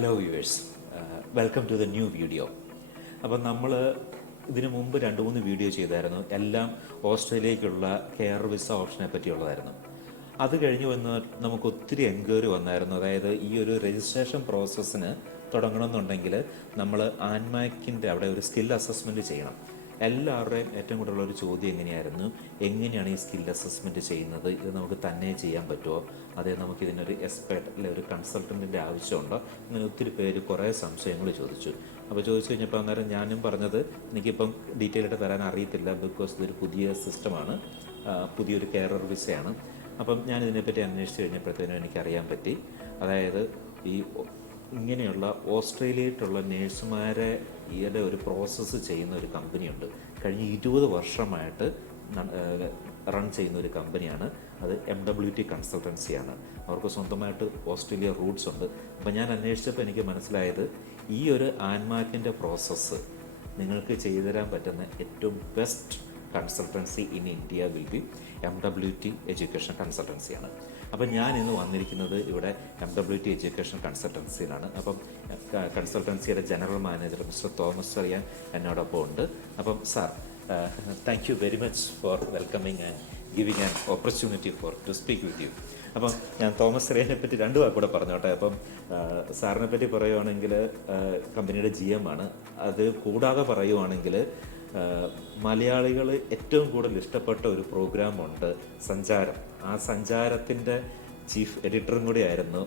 Hello viewers, welcome to the new video. അപ്പം നമ്മൾ ഇതിനു മുമ്പ് 2-3 വീഡിയോ ചെയ്തായിരുന്നു. എല്ലാം ഓസ്ട്രേലിയയ്ക്കുള്ള കെയർ വിസ ഓപ്ഷനെ പറ്റിയുള്ളതായിരുന്നു. അത് കഴിഞ്ഞ് വന്ന് നമുക്ക് ഒത്തിരി എൻക്വയറി വന്നായിരുന്നു. അതായത് ഈ ഒരു രജിസ്ട്രേഷൻ പ്രോസസ്സിന് തുടങ്ങണമെന്നുണ്ടെങ്കിൽ നമ്മൾ ആൻമാക്കിൻ്റെ അവിടെ ഒരു സ്കിൽ അസസ്മെൻറ്റ് ചെയ്യണം. എല്ലാവരുടെയും ഏറ്റവും കൂടുതലുള്ളൊരു ചോദ്യം എങ്ങനെയാണ് ഈ സ്കിൽ അസസ്മെൻറ്റ് ചെയ്യുന്നത്? ഇത് നമുക്ക് തന്നെ ചെയ്യാൻ പറ്റുമോ? അതേ നമുക്ക് ഇതിനൊരു എക്സ്പെർട്ട് അല്ലെ ഒരു കൺസൾട്ടൻറ്റിൻ്റെ ആവശ്യമുണ്ടോ? അങ്ങനെ ഒത്തിരി പേര് കുറേ സംശയങ്ങൾ ചോദിച്ചു. അപ്പോൾ ചോദിച്ചു കഴിഞ്ഞപ്പോൾ അന്നേരം ഞാനും പറഞ്ഞത് എനിക്കിപ്പം ഡീറ്റെയിൽ ആയിട്ട് തരാൻ അറിയത്തില്ല, ബിക്കോസ് ഇതൊരു പുതിയ സിസ്റ്റമാണ്, പുതിയൊരു കെയറർ വിസയാണ്. അപ്പം ഞാനിതിനെപ്പറ്റി അന്വേഷിച്ച് കഴിഞ്ഞപ്പോഴത്തേനും എനിക്കറിയാൻ പറ്റി. അതായത് ഈ ഇങ്ങനെയുള്ള ഓസ്ട്രേലിയയിലുള്ള നേഴ്സുമാരെ ഈയിടെ ഒരു പ്രോസസ്സ് ചെയ്യുന്ന ഒരു കമ്പനിയുണ്ട്. കഴിഞ്ഞ 20 വർഷമായിട്ട് റൺ ചെയ്യുന്ന ഒരു കമ്പനിയാണ് അത്. MWT കൺസൾട്ടൻസിയാണ്. അവർക്ക് സ്വന്തമായിട്ട് ഓസ്ട്രേലിയ റൂട്ട്സ് ഉണ്ട്. അപ്പോൾ ഞാൻ അന്വേഷിച്ചപ്പോൾ എനിക്ക് മനസ്സിലായത് ഈ ഒരു ആൻമാക്കിൻ്റെ പ്രോസസ്സ് നിങ്ങൾക്ക് ചെയ്തു തരാൻ പറ്റുന്ന ഏറ്റവും best consultancy in India will be MWT education കൺസൾട്ടൻസിയാണ്. അപ്പം ഞാൻ ഇന്ന് വന്നിരിക്കുന്നത് ഇവിടെ MWT എഡ്യൂക്കേഷൻ കൺസൾട്ടൻസിയിലാണ്. അപ്പം കൺസൾട്ടൻസിയുടെ general manager mister Thomas Cherian എന്നോടൊപ്പം ഉണ്ട്. അപ്പം sir, thank you very much for welcoming and giving an opportunity to speak with you. അപ്പം ഞാൻ തോമസ് ചെറിയാനെ പറ്റി 2 വാക്ക് കൂടെ പറഞ്ഞോട്ടെ. അപ്പം സാറിനെ പറ്റി പറയുവാണെങ്കിൽ കമ്പനിയുടെ GM ആണ്. അത് കൂടാതെ പറയുവാണെങ്കിൽ മലയാളികൾ ഏറ്റവും കൂടുതൽ ഇഷ്ടപ്പെട്ട ഒരു പ്രോഗ്രാമുണ്ട്, സഞ്ചാരം. ആ സഞ്ചാരത്തിൻ്റെ ചീഫ് എഡിറ്ററും കൂടി ആയിരുന്നു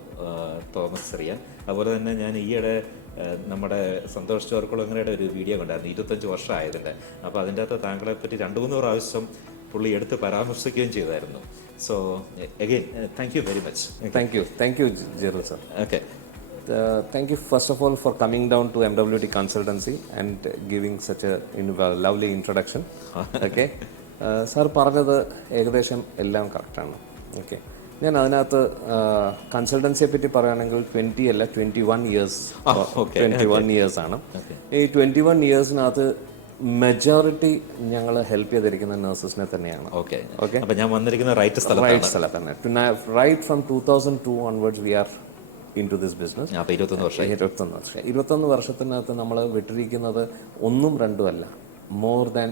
തോമസ് ചെറിയാൻ. അതുപോലെ തന്നെ ഞാൻ ഈയിടെ നമ്മുടെ സന്തോഷ് ചോർക്കുളങ്ങരയുടെ ഒരു വീഡിയോ കണ്ടായിരുന്നു, 25 വർഷം ആയതിൻ്റെ. അപ്പോൾ അതിൻ്റെ അകത്ത് താങ്കളെ പറ്റി 2-3 പ്രാവശ്യം പുള്ളി എടുത്ത് പരാമർശിക്കുകയും ചെയ്തായിരുന്നു. So again thank you very much. Thank you, Gerald sir. Okay. Thank you first of all for coming down to MWT Consultancy and giving such a lovely introduction. Okay. Sir പറഞ്ഞത് ഏകദേശം എല്ലാം കറക്റ്റാണ്. ഓക്കെ, ഞാൻ അതിനകത്ത് കൺസൾട്ടൻസിയെ പറ്റി പറയുകയാണെങ്കിൽ 20 അല്ല 21 years 21 years ആണ്. ഈ 21 ഇയേഴ്സിനകത്ത് മെജോറിറ്റി ഞങ്ങൾ ഹെൽപ്പ് ചെയ്തിരിക്കുന്ന നഴ്സസിനെ തന്നെയാണ്. ഓക്കെ. അപ്പോൾ ഞാൻ വന്നിരിക്കുന്ന റൈറ്റ് സ്ഥലത്താണ്. Right from 2002 onwards we are into this business. 21 വർഷത്തിനകത്ത് നമ്മൾ വിട്ടിരിക്കുന്നത് 1-2 അല്ല, more than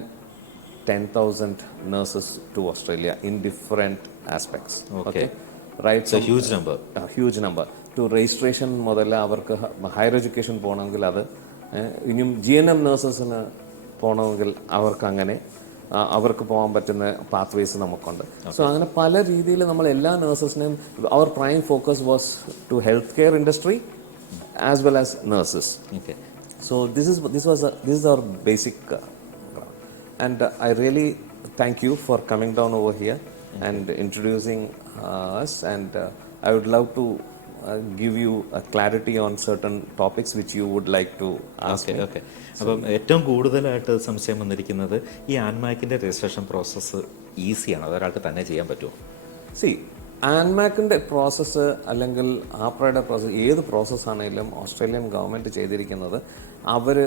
10,000 nurses to Australia in different aspects. Okay. Right. So huge number. To registration മുതൽ അവർക്ക് ഹയർ എഡ്യൂക്കേഷൻ പോകണമെങ്കിൽ അത്, ഇനിയും GNM nurses-ന് പോകണമെങ്കിൽ അവർക്ക് അങ്ങനെ അവർക്ക് പോകാൻ പറ്റുന്ന പാത്വേസ് നമുക്കുണ്ട്. സോ അങ്ങനെ പല രീതിയിൽ നമ്മൾ എല്ലാ നഴ്സസിനെയും, അവർ prime focus was to health care industry as well as nurses. So this is our basic and I really thank you for coming down over here and introducing us, and I would love to give you a clarity on certain topics which you would like to ask me. Okay. അപ്പം ഏറ്റവും കൂടുതലായിട്ട് സംശയം വന്നിരിക്കുന്നത് ഈ ആൻമാക്കിൻ്റെ registration process ഈസിയാണ്, അതൊരാൾക്ക് തന്നെ ചെയ്യാൻ പറ്റുമോ? ആൻമാക്കിൻ്റെ പ്രോസസ്സ് അല്ലെങ്കിൽ ആപ്രയുടെ പ്രോസസ്സ്, ഏത് പ്രോസസ്സാണെങ്കിലും ഓസ്ട്രേലിയൻ ഗവൺമെൻറ് ചെയ്തിരിക്കുന്നത് അവർ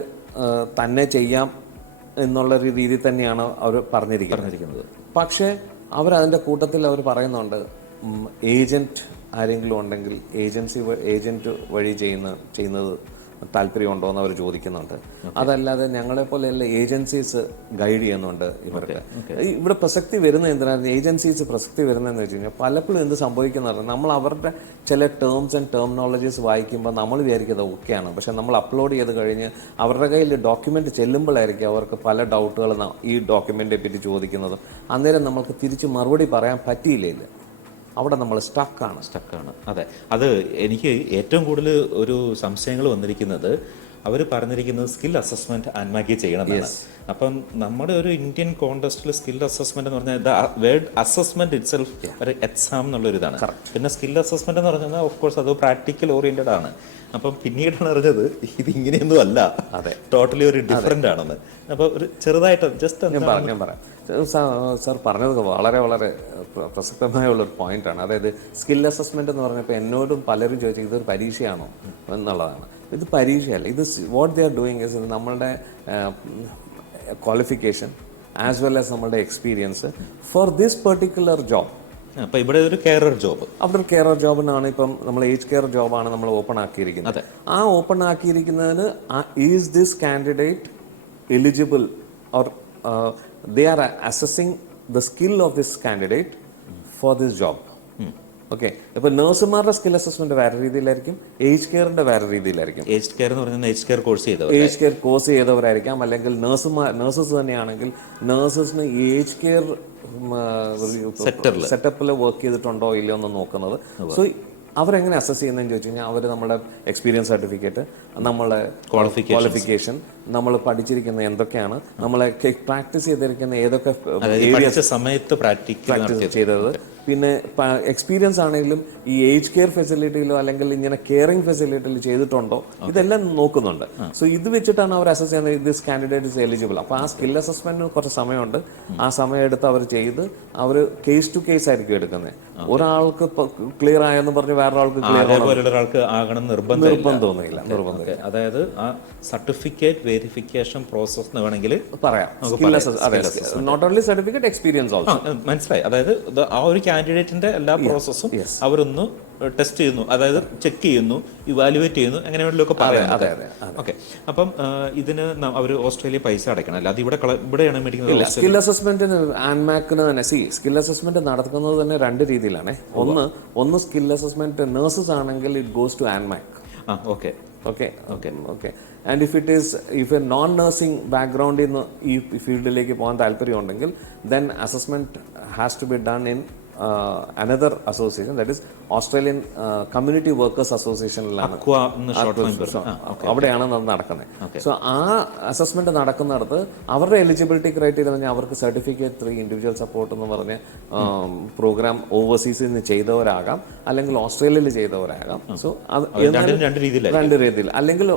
തന്നെ ചെയ്യാം എന്നുള്ള രീതിയിൽ തന്നെയാണ് അവർ പറഞ്ഞിരിക്കുന്നത്. പക്ഷേ അവരതിൻ്റെ കൂട്ടത്തിൽ അവർ പറയുന്നുണ്ട്, ഏജൻറ്റ് ആരെങ്കിലും ഉണ്ടെങ്കിൽ ഏജൻറ്റ് വഴി ചെയ്യുന്നത് താല്പര്യമുണ്ടോ എന്ന് അവർ ചോദിക്കുന്നുണ്ട്. അതല്ലാതെ ഞങ്ങളെപ്പോലെയുള്ള ഏജൻസീസ് ഗൈഡ് ചെയ്യുന്നുണ്ട് ഇവർക്ക്. ഇവിടെ പ്രസക്തി വരുന്നത് എന്തിനാണ് ഏജൻസീസ് പ്രസക്തി വരുന്നതെന്ന് വെച്ച് കഴിഞ്ഞാൽ, പലപ്പോഴും എന്ത് സംഭവിക്കുന്നത്, നമ്മൾ അവരുടെ ചില ടേംസ് ആൻഡ് ടെർമിനോളജീസ് വായിക്കുമ്പോൾ നമ്മൾ വിചാരിക്കുന്നത് ഓക്കെയാണ്, പക്ഷെ നമ്മൾ അപ്ലോഡ് ചെയ്ത് കഴിഞ്ഞ് അവരുടെ കയ്യിൽ ഡോക്യുമെൻ്റ് ചെല്ലുമ്പോഴായിരിക്കും അവർക്ക് പല ഡൗട്ടുകൾ ഈ ഡോക്യുമെൻ്റിനെ പറ്റി ചോദിക്കുന്നതും. അന്നേരം നമുക്ക് തിരിച്ച് മറുപടി പറയാൻ പറ്റിയില്ല, അവിടെ നമ്മൾ സ്റ്റക്കാണ്. അതെ, അത് എനിക്ക് ഏറ്റവും കൂടുതൽ ഒരു സംശയങ്ങൾ വന്നിരിക്കുന്നത്, അവർ പറഞ്ഞിരിക്കുന്നത് സ്കിൽ അസസ്മെന്റ് ആൻമാക്കി ചെയ്യണമെന്നാണ്. അപ്പം നമ്മുടെ ഒരു ഇന്ത്യൻ കോണ്ടെസ്റ്റിൽ സ്കിൽ അസസ്മെന്റ് എന്ന് പറഞ്ഞാൽ വേർഡ് അസസ്മെന്റ് ഇറ്റ് സെൽഫ് ഒരു എക്സാം എന്നുള്ളൊരു ഇതാണ്. പിന്നെ സ്കിൽ അസസ്മെന്റ് എന്ന് പറഞ്ഞാൽ ഓഫ് കോഴ്സ് അത് പ്രാക്ടിക്കൽ ഓറിയന്റഡ് ആണ്. അപ്പം പിന്നീടാണ് അറിഞ്ഞത് ഇത് ഇങ്ങനെയൊന്നും അല്ല, ടോട്ടലി ഒരു ഡിഫറെന്റ് ആണെന്ന്. അപ്പോൾ ഒരു ചെറുതായിട്ട് ജസ്റ്റ് ഞാൻ പറയാം. സാർ പറഞ്ഞത് വളരെ വളരെ പ്രസക്തമായുള്ളൊരു പോയിന്റാണ്. അതായത് സ്കിൽ അസസ്മെന്റ് എന്ന് പറഞ്ഞപ്പോൾ എന്നോടും പലരും ചോദിച്ചത് ഇതൊരു പരീക്ഷയാണോ എന്നുള്ളതാണ്. ഇത് പരീക്ഷയല്ല, ഇത് what they are doing is നമ്മളുടെ ക്വാളിഫിക്കേഷൻ ആസ് വെൽ ആസ് നമ്മളുടെ experience for this particular job. അപ്പൊ ഇവിടെ ഒരു കെയറർ ജോബ്, അവിടെ ഒരു കെയർ ജോബിനാണ് ഇപ്പം നമ്മൾ ഏജ് കെയർ ജോബാണ് നമ്മൾ ഓപ്പൺ ആക്കിയിരിക്കുന്നത്. ആ ഓപ്പൺ ആക്കിയിരിക്കുന്നതിന് is this candidate eligible or they are assessing the skill of this candidate for this job. Okay, ഇപ്പൊ നഴ്സുമാരുടെ സ്കിൽ അസസ്മെന്റ് വേറെ രീതിയിലായിരിക്കും, ഏജ് കെയറിന്റെ വേറെ രീതിയിലായിരിക്കും. ഏജ് കെയർ എന്ന് പറഞ്ഞാൽ ഏജ് കെയർ കോഴ്സ് ചെയ്തവർ, ഏജ് കെയർ കോഴ്സ് ചെയ്തവരായിരിക്കാം, അല്ലെങ്കിൽ നഴ്സസ് തന്നെയാണെങ്കിൽ നഴ്സസിന് ഏജ് കെയർ സെറ്റപ്പിൽ വർക്ക് ചെയ്തിട്ടുണ്ടോ ഇല്ലയോ എന്ന് നോക്കുന്നത്. സോ അവരെങ്ങനെ അസസ് ചെയ്യുന്നതെന്ന് ചോദിച്ചു കഴിഞ്ഞാൽ അവർ നമ്മുടെ എക്സ്പീരിയൻസ് സർട്ടിഫിക്കറ്റ്, നമ്മളെ ക്വാളിഫിക്കേഷൻ, നമ്മൾ പഠിച്ചിരിക്കുന്ന എന്തൊക്കെയാണ്, നമ്മളെ പ്രാക്ടീസ് ചെയ്തിരിക്കുന്ന ഏതൊക്കെ സമയത്ത് പ്രാക്ടീസ് ചെയ്തത്, പിന്നെ എക്സ്പീരിയൻസ് ആണെങ്കിലും ഈ ഏജ് കെയർ ഫെസിലിറ്റിയിലോ അല്ലെങ്കിൽ ഇങ്ങനെ കെയറിംഗ് ഫെസിലിറ്റിയിൽ ചെയ്തിട്ടുണ്ടോ, ഇതെല്ലാം നോക്കുന്നുണ്ട്. സോ ഇത് വെച്ചിട്ടാണ് അവർ അസസ് ചെയ്യുന്നത് ദിസ് കാൻഡിഡേറ്റ് ഇസ് എലിജിബിൾ. അപ്പോൾ ആ സ്കിൽ അസസ്മെന്റിന് കുറച്ച് സമയമുണ്ട്. ആ സമയം എടുത്ത് അവർ ചെയ്ത് അവർ കേസ് ടു കേസ് ആയിരിക്കും എടുക്കുന്നത്. ഒരാൾക്ക് ക്ലിയർ ആയെന്ന് പറഞ്ഞ് വേറൊരാൾക്ക് ഒരാൾക്ക് ആകണം നിർബന്ധമൊന്നുമില്ല. അതായത് ആ സർട്ടിഫിക്കറ്റ് വെരിഫിക്കേഷൻ പ്രോസസ് വേണമെങ്കിൽ പറയാം. Not only certificate, experience also. മനസ്സിലായി. അതായത് ആ ഒരു കാൻഡിഡേറ്റിന്റെ എല്ലാ പ്രോസസ്സും അവരൊന്ന് ടെസ്റ്റ് ചെയ്യുന്നു, അതായത് ചെക്ക് ചെയ്യുന്നു, ഇവാലുവേറ്റ് ചെയ്യുന്നു, അങ്ങനെ വേണമെങ്കിലൊക്കെ പറയാം. ഓക്കെ, അപ്പം ഇതിന് അവർ ഓസ്ട്രേലിയ പൈസ അടയ്ക്കണം അല്ല, അത് ഇവിടെയാണ് മേടിക്കുന്നത്? സ്കിൽ അസസ്മെന്റിന് ആൻമാക്കിന് തന്നെ സ്കിൽ അസസ്മെന്റ് നടക്കുന്നത് തന്നെ രണ്ട് രീതിയിലാണ്. ഒന്ന് സ്കിൽ അസസ്മെന്റ് നഴ്സസ് ആണെങ്കിൽ it goes to ANMAC. Okay okay okay okay and if a non nursing ബാക്ക്ഗ്രൗണ്ടിൽ നിന്ന് ഈ ഫീൽഡിലേക്ക് പോകാൻ താല്പര്യമുണ്ടെങ്കിൽ then assessment has to be done in another association, that is Australian Community Workers Association-ലാണ്, അവിടെയാണ് അത് നടക്കുന്നത്. സോ ആ അസസ്മെന്റ് നടക്കുന്നിടത്ത് അവരുടെ എലിജിബിലിറ്റി ക്രൈറ്റീരിയ പറഞ്ഞാൽ അവർക്ക് സർട്ടിഫിക്കറ്റ് 3 ഇൻഡിവിജ്വൽ സപ്പോർട്ട് എന്ന് പറഞ്ഞ പ്രോഗ്രാം ഓവർസീസിൽ നിന്ന് ചെയ്തവരാകാം, അല്ലെങ്കിൽ ഓസ്ട്രേലിയയിൽ ചെയ്തവരാകാം. സോ അത് രണ്ട് രീതിയിൽ, അല്ലെങ്കിൽ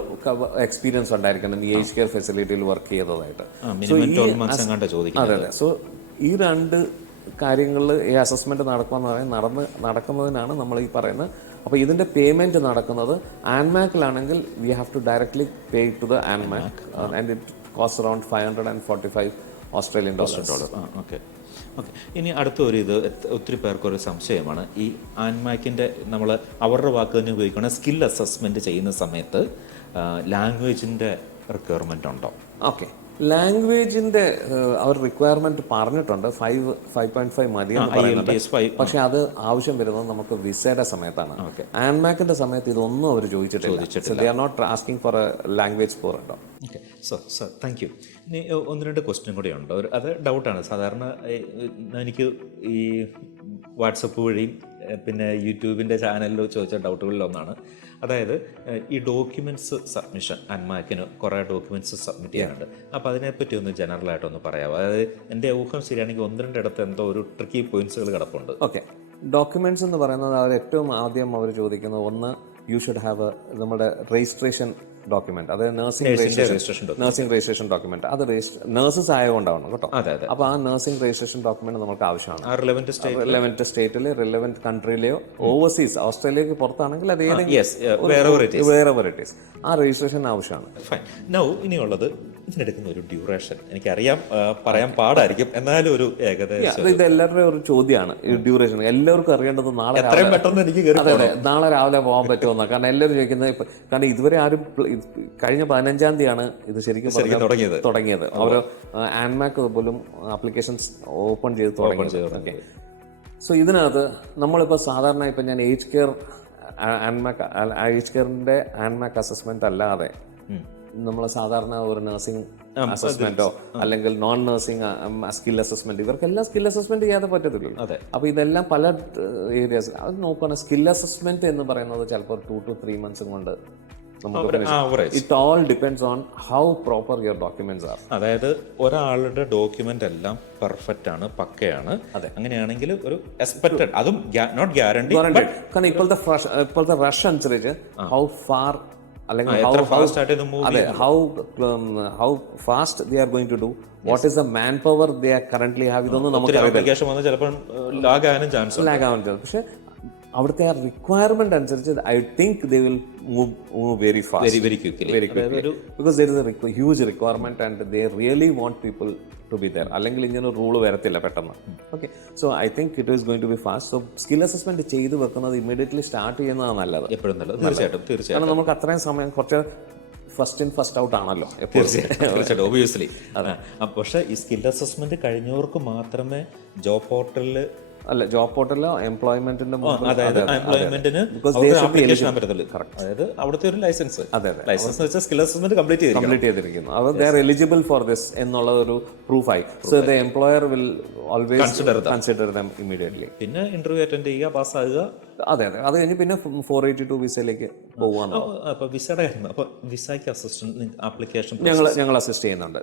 എക്സ്പീരിയൻസ് ഉണ്ടായിരിക്കണം ഈ ഏജ് കെയർ ഫെസിലിറ്റിയിൽ വർക്ക് ചെയ്തതായിട്ട്. അതെ, സോ ഈ രണ്ട് കാര്യങ്ങളിൽ ഈ അസസ്മെന്റ് നടക്കുന്നതിനാണ് നമ്മൾ ഈ പറയുന്നത്. അപ്പോൾ ഇതിന്റെ പേയ്മെന്റ് നടക്കുന്നത് ആൻമാക്കിലാണെങ്കിൽ we have to directly pay to the ANMAC and it cost around $545 Australian dollar. Okay okay. ഇനി അടുത്തൊരു ഇത് ഒത്തിരി പേർക്കൊരു സംശയമാണ്. ഈ ആൻമാക്കിന്റെ നമ്മൾ അവരുടെ വാക്ക് തന്നെ ഉപയോഗിക്കണം, സ്കിൽ അസസ്മെന്റ് ചെയ്യുന്ന സമയത്ത് ലാംഗ്വേജിന്റെ റിക്വയർമെന്റ് ഉണ്ടോ? ഓക്കെ, ലാംഗ്വേജിന്റെ അവർ റിക്വയർമെന്റ് പറഞ്ഞിട്ടുണ്ട് 5.5 മതി എന്ന് പറയുന്നുണ്ട്. പക്ഷെ അത് ആവശ്യം വരുന്നത് നമുക്ക് വിസയുടെ സമയത്താണ്. ആൻമാക്കിന്റെ സമയത്ത് ഇതൊന്നും അവർ ചോദിച്ചിട്ടില്ല. They are not asking for a language score ഉണ്ടോ. Okay, so thank you. ഇനി 1-2 ക്വസ്റ്റ്യൻ കൂടെ ഉണ്ട്. അത് ഡൗട്ടാണ്. സാധാരണ എനിക്ക് ഈ വാട്സപ്പ് വഴിയും പിന്നെ യൂട്യൂബിൻ്റെ ചാനലിൽ ചോദിച്ച ഡൗട്ടുകളിലൊന്നാണ്. അതായത് ഈ ഡോക്യുമെൻറ്റ്സ് സബ്മിഷൻ, ആൻമാക്കിന് കുറേ ഡോക്യുമെൻറ്റ്സ് സബ്മിറ്റ് ചെയ്യാനുണ്ട്. അപ്പോൾ അതിനെപ്പറ്റി ഒന്ന് ജനറലായിട്ടൊന്ന് പറയാമോ? അതായത് എൻ്റെ ഊഹം ശരിയാണെങ്കിൽ 1-2 ഇടത്ത് എന്തോ ഒരു ട്രിക്കി പോയിന്റ്സുകൾ കിടപ്പുണ്ട്. ഓക്കെ, ഡോക്യുമെന്റ്സ് എന്ന് പറയുന്നത് അവർ ഏറ്റവും ആദ്യം അവർ ചോദിക്കുന്നത്, ഒന്ന് യു ഷുഡ് ഹാവ് നമ്മുടെ രജിസ്ട്രേഷൻ ഡോക്യുമെന്റ്, അതായത് നഴ്സിംഗ് രജിസ്ട്രേഷൻ ഡോക്യുമെന്റ്. അത് നഴ്സസ് ആയതുകൊണ്ടാണ് കേട്ടോ. അപ്പോൾ ആ നഴ്സിംഗ് രജിസ്ട്രേഷൻ ഡോക്യുമെന്റ് നമുക്ക് ആവശ്യമാണ്. റിലവന്റ് സ്റ്റേറ്റിലെ റിലവന്റ് കൺട്രിയിലെയോ ഓവർസീസ് ഓസ്ട്രേലിയക്ക് പുറത്താണെങ്കിൽ അത് ഏതെങ്കിലും ആ രജിസ്ട്രേഷൻ ആവശ്യമാണ്. ഫൈൻ. നൗ ഇനിയുള്ളത് ഇതിനെടുക്കുന്ന ഒരു ഡ്യൂറേഷൻ. എനിക്കറിയാം പറയാൻ പാടായിരിക്കും, എന്നാലും ഒരു ഏകദേശം ഇത് എല്ലാവരുടെയും ഒരു ചോദ്യമാണ് ഈ ഡ്യൂറേഷൻ. എല്ലാവർക്കും അറിയേണ്ടത് നാളെ രാവിലെ പോകാൻ പറ്റുമെന്നാണ്. കാരണം എല്ലാവരും ചോദിക്കുന്നത്, കാരണം ഇതുവരെ ആരും കഴിഞ്ഞ 15-ാം തീയതിയാണ് ഇത് ശരിക്കും തുടങ്ങിയത്. അവർ ആൻമാക്ക് പോലും ആപ്ലിക്കേഷൻസ് ഓപ്പൺ ചെയ്ത് തുടങ്ങി. സോ ഇതിനകത്ത് നമ്മളിപ്പോൾ സാധാരണ ഇപ്പം ഞാൻ ഏജ് കെയറിന്റെ ആൻമാക്ക് അസസ്മെന്റ് അല്ലാതെ നമ്മൾ സാധാരണ ഒരു നഴ്സിംഗ് അസസ്മെന്റോ അല്ലെങ്കിൽ നോൺ നഴ്സിംഗ് സ്കിൽ അസസ്മെന്റ്, ഇവർക്കെല്ലാം സ്കിൽ അസസ്മെന്റ് ചെയ്യാതെ പറ്റത്തില്ലല്ലോ. അപ്പൊ ഇതെല്ലാം പല ഏരിയാസ് അത് നോക്കുകയാണെങ്കിൽ സ്കിൽ അസസ്മെന്റ് എന്ന് പറയുന്നത് ചിലപ്പോൾ 2 to 3 months കൊണ്ട് it all depends on how proper your documents are. അതായത് ഒരാളുടെ ഡോക്യുമെന്റ് എല്ലാം പെർഫെക്റ്റ് ആണ്, പക്കയാണ്. അങ്ങനെയാണെങ്കിൽ ഒരു എക്സ്പെക്റ്റഡ്, അതും നോട്ട് ഗ്യാരണ്ടി. കാരണം ഇപ്പോഴത്തെ റഷ് അനുസരിച്ച് ഹൗ ഫാർ അല്ലെങ്കിൽ how fast they are going to do, what is the manpower they are currently have, ഇതൊന്നും നമുക്ക് ലാഗ് ആവാൻ ചാൻസ്. പക്ഷെ അവിടുത്തെ ആ റിക്വയർമെന്റ് അനുസരിച്ച് I think they will move very fast, very quickly. Very quickly, because there is a huge requirement and they really want people to be there. അല്ലെങ്കിൽ ഇങ്ങനെ rule വരത്തില്ല പെട്ടെന്ന്. Okay, so I think it is going to be fast. So skill assessment ചെയ്ത് വെക്കുന്നത് immediately start ചെയ്യുന്നതാണ് നല്ലത്. എപ്പോഴും നല്ലത്. തീർച്ചയായിട്ടും തീർച്ചയായിട്ടും. കാരണം നമുക്ക് അത്രയും സമയം കുറച്ച് ഫസ്റ്റ് ഇൻ ഫസ്റ്റ് ഔട്ട് ആണല്ലോ തീർച്ചയായിട്ടും ഒബിയസ്ലി. പക്ഷേ ഈ സ്കിൽ അസസ്മെന്റ് കഴിഞ്ഞവർക്ക് മാത്രമേ ജോബ് പോർട്ടലിൽ അല്ല, ജോബ് പോർട്ടലോ എംപ്ലോയ്മെന്റിന്റെ അതായത് എംപ്ലോയ്മെന്റിന് ആപ്ലിക്കേഷൻ പറ്റത്തുള്ളൂ. അതായത് അവിടുത്തെ ഒരു ലൈസൻസ്, ലൈസൻസ് വെച്ചാൽ സ്കിൽ അസസ്മെന്റ് കംപ്ലീറ്റ് ചെയ്തിരിക്കുന്നു. അവർ they are eligible for this എന്നുള്ള ഒരു പ്രൂഫായി. So the employer will always consider them immediately. പിന്നെ ഇന്റർവ്യൂ അറ്റൻഡ് ചെയ്യുക, പാസ്സാകുക. അതെ, അത് കഴിഞ്ഞ് പിന്നെ 482 വിസയിലേക്ക് പോകാനോ. അപ്പൊ വിസയുടെ കാര്യം, അപ്പൊ വിസയ്ക്ക് അസിസ്റ്റന്റ് ആപ്ലിക്കേഷൻ ഞങ്ങൾ അസിസ്റ്റ് ചെയ്യുന്നുണ്ട്.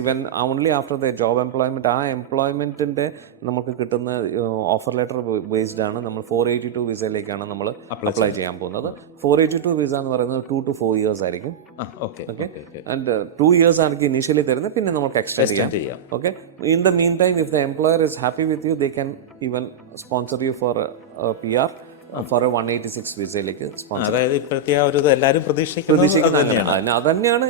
Even only after the job employment, ആ എംപ്ലോയ്മെന്റിന്റെ നമുക്ക് കിട്ടുന്ന ഓഫർ ലെറ്റർ ബേസ്ഡ് ആണ് നമ്മൾ 482 വിസയിലേക്കാണ് നമ്മൾ അപ്ലൈ ചെയ്യാൻ പോകുന്നത്. 482 വിസ എന്ന് പറയുന്നത് 2 to 4 years ആയിരിക്കും. ഓക്കെ, ആൻഡ് 2 years ആയിരിക്കും ഇനീഷ്യലി തരുന്നത്, പിന്നെ നമുക്ക് എക്സ്റ്റെൻഡ് ചെയ്യാം. Okay, in the mean time if the employer is happy with you, they can even sponsor you for PR for 186 വിസയിലേക്ക് സ്പോൺസർ. അതായത് ഇപ്പോഴത്തെ ആ ഒരു എല്ലാവരും പ്രതീക്ഷിക്കുന്നത് അതന്നെയാണ്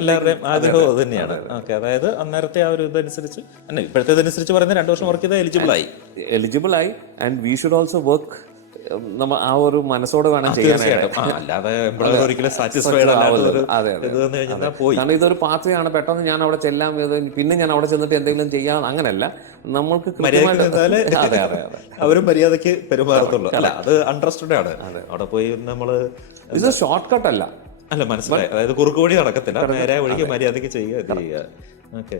എല്ലാവരുടെയും ആഗ്രഹവും അത് തന്നെയാണ്. ഓക്കെ, അതായത് അന്നേരത്തെ ആ ഒരു ഇതനുസരിച്ച് ഇപ്പോഴത്തെ ഇതനുസരിച്ച് പറയുന്നത് 2 വർഷം വർക്ക് ചെയ്താൽ എലിജിബിൾ ആയി. And we should also work നമ്മൾ ആ ഒരു മനസ്സോടെ വേണം ചെയ്യാനായിട്ട്. അല്ലാതെ ഒരിക്കലും സാറ്റിസ്ഫൈഡ് കാരണം ഇതൊരു പാത്വേ ആണ്. പെട്ടെന്ന് ഞാൻ അവിടെ ചെല്ലാൻ, പിന്നെ ഞാൻ അവിടെ ചെന്നിട്ട് എന്തെങ്കിലും ചെയ്യാം, അങ്ങനല്ല. നമ്മൾക്ക് അവരും മര്യാദക്ക് പെരുമാറത്തുള്ളൂ. അല്ല, അത് അണ്ടർസ്റ്റുഡ് ആണ്. അവിടെ പോയി നമ്മള് ഇത് ഷോർട്ട് കട്ട് അല്ല. അല്ല, മനസ്സിലായി. അതായത് കുറുക്ക് വഴി നടക്കത്തില്ല, നേരെ വഴിക്ക് മര്യാദക്ക് ചെയ്യുക. Okay,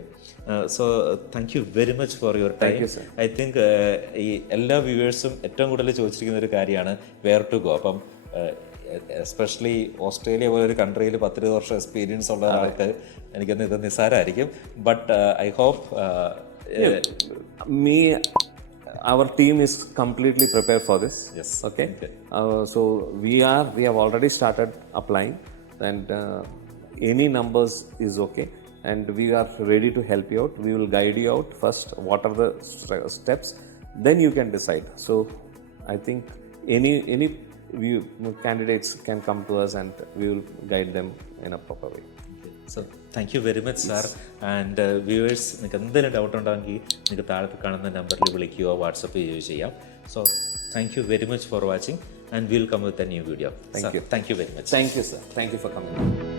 so thank you very much for your time. I think ഈ എല്ലാ വ്യൂവേഴ്സും ഏറ്റവും കൂടുതൽ ചോദിച്ചിരിക്കുന്ന ഒരു കാര്യമാണ് വെയർ ടു ഗോ. അപ്പം എസ്പെഷ്യലി ഓസ്ട്രേലിയ പോലൊരു കൺട്രിയിൽ 10 വർഷം എക്സ്പീരിയൻസ് ഉള്ള ഒരാൾക്ക് എനിക്കൊന്ന് ഇത് നിസ്സാരമായിരിക്കും. But I hope our team is completely prepared for this. Yes. Okay. So we have already started applying, and any numbers is okay, and we are ready to help you out. We will guide you out first. What are the steps? Then you can decide. So I think any candidates can come to us, and we will guide them in a proper way. So thank you very much sir. And viewers, നിങ്ങൾക്ക് എന്തെങ്കിലും doubt ഉണ്ടെങ്കിൽ നിങ്ങൾക്ക് താഴത്ത് കാണുന്ന നമ്പറിൽ വിളിക്കുകയോ WhatsApp ചെയ്യുകയോ ചെയ്യാം. So thank you very much for watching, and will come with a new video. Thank you very much. Thank you, sir. Thank you for coming.